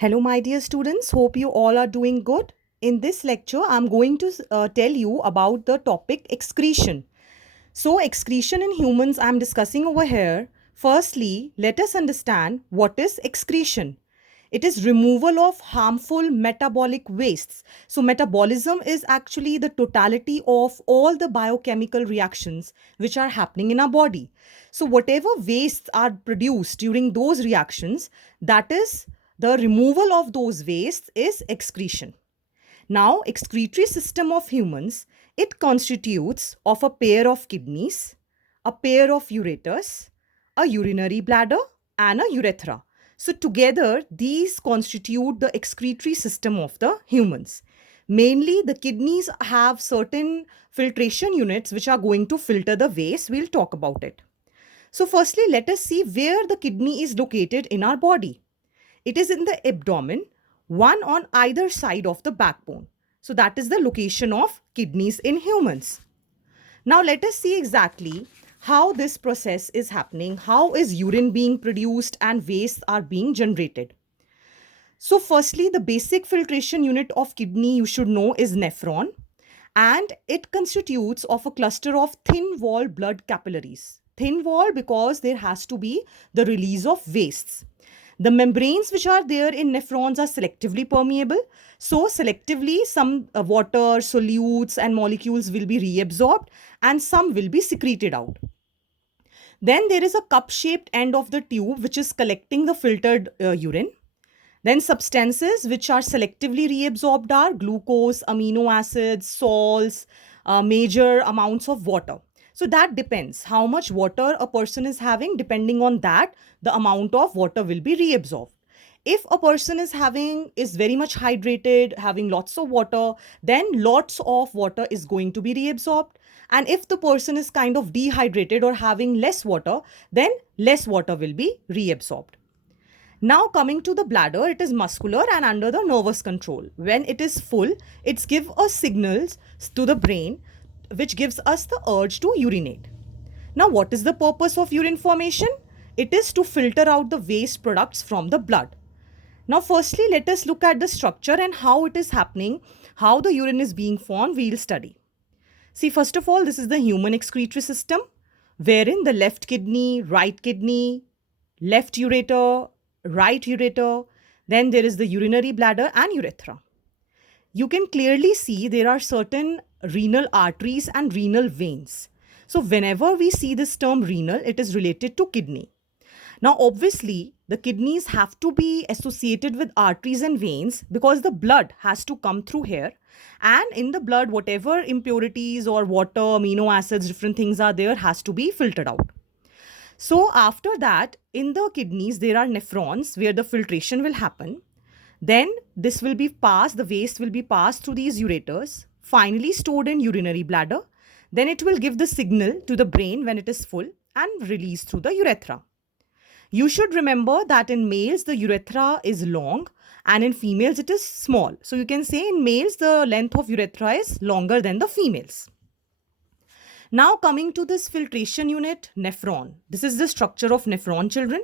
Hello, my dear students. Hope you all are doing good. In this lecture, I'm going to tell you about the topic excretion. So, excretion in humans, I'm discussing over here. Firstly, let us understand what is excretion. It is removal of harmful metabolic wastes. So, metabolism is actually the totality of all the biochemical reactions which are happening in our body. So, whatever wastes are produced during those reactions, that is the removal of those wastes is excretion. Now, excretory system of humans, it constitutes of a pair of kidneys, a pair of ureters, a urinary bladder, and a urethra. So together, these constitute the excretory system of the humans. Mainly, the kidneys have certain filtration units which are going to filter the waste. We'll talk about it. So firstly, let us see where the kidney is located in our body. It is in the abdomen, one on either side of the backbone. So that is the location of kidneys in humans. Now let us see exactly how this process is happening, how is urine being produced and wastes are being generated. So firstly, the basic filtration unit of kidney you should know is nephron, and it constitutes of a cluster of thin wall blood capillaries. Thin wall because there has to be the release of wastes. The membranes which are there in nephrons are selectively permeable. So, selectively, some water, solutes, and molecules will be reabsorbed and some will be secreted out. Then there is a cup shaped end of the tube which is collecting the filtered urine. Then substances which are selectively reabsorbed are glucose, amino acids, salts, major amounts of water. So that depends how much water a person is having. Depending on that, the amount of water will be reabsorbed. If a person is very much hydrated, having lots of water, then lots of water is going to be reabsorbed. And if the person is kind of dehydrated or having less water, then less water will be reabsorbed. Now coming to the bladder, it is muscular and under the nervous control. When it is full, it's give us signals to the brain which gives us the urge to urinate. Now what is the purpose of urine formation? It is to filter out the waste products from the blood. Now firstly, let us look at the structure and how it is happening, how the urine is being formed, we'll study. See, first of all, this is the human excretory system, wherein the left kidney, left ureter, right ureter, then there is the urinary bladder and urethra. You can clearly see there are certain renal arteries and renal veins. So whenever we see this term renal, it is related to kidney. Now, obviously, the kidneys have to be associated with arteries and veins because the blood has to come through here. And in the blood, whatever impurities or water, amino acids, different things are there, has to be filtered out. So, after that, in the kidneys, there are nephrons where the filtration will happen. Then, this will be passed, the waste will be passed through these ureters, finally stored in urinary bladder. Then, it will give the signal to the brain when it is full and released through the urethra. You should remember that in males, the urethra is long and in females, it is small. So you can say in males, the length of urethra is longer than the females. Now coming to this filtration unit, nephron. This is the structure of nephron, children.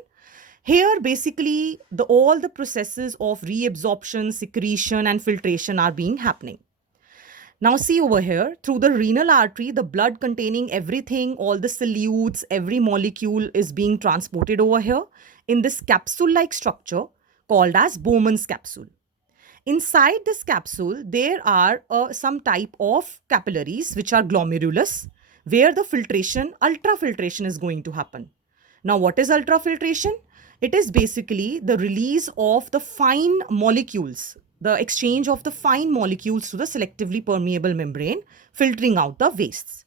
Here, basically, all the processes of reabsorption, secretion and filtration are being happening. Now see over here, through the renal artery, the blood containing everything, all the solutes, every molecule is being transported over here in this capsule-like structure called as Bowman's capsule. Inside this capsule, there are some type of capillaries which are glomerulus, where the filtration, ultrafiltration is going to happen. Now what is ultrafiltration? It is basically the release of the fine molecules, the exchange of the fine molecules to the selectively permeable membrane, filtering out the wastes.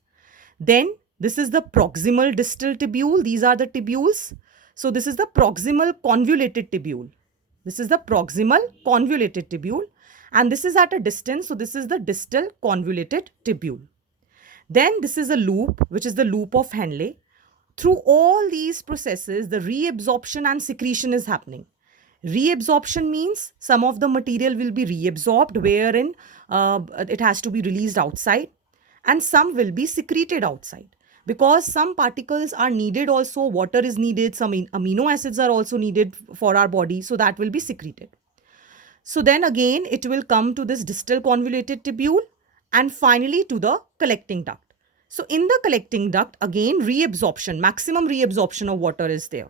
Then this is the proximal distal tubule. These are the tubules. So this is the proximal convoluted tubule. This is the proximal convoluted tubule. And this is at a distance. So this is the distal convoluted tubule. Then this is a loop, which is the loop of Henle. Through all these processes, the reabsorption and secretion is happening. Reabsorption means some of the material will be reabsorbed wherein it has to be released outside, and some will be secreted outside because some particles are needed also, water is needed, some amino acids are also needed for our body, so that will be secreted. So then again, it will come to this distal convoluted tubule and finally to the collecting duct. So in the collecting duct, again, reabsorption, maximum reabsorption of water is there.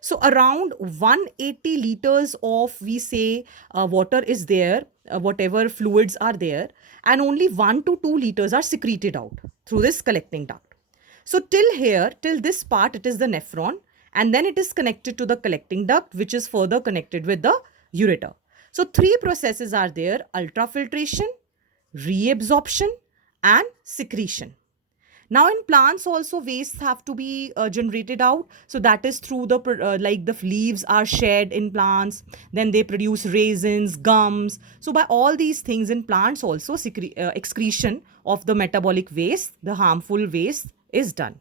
So around 180 liters of, we say, water is there, whatever fluids are there, and only 1 to 2 liters are secreted out through this collecting duct. So till here, till this part, it is the nephron, and then it is connected to the collecting duct, which is further connected with the ureter. So three processes are there: ultrafiltration, reabsorption, and secretion. Now in plants also wastes have to be generated out. So that is through the like the leaves are shed in plants, then they produce raisins, gums. So by all these things in plants also excretion of the metabolic waste, the harmful waste is done.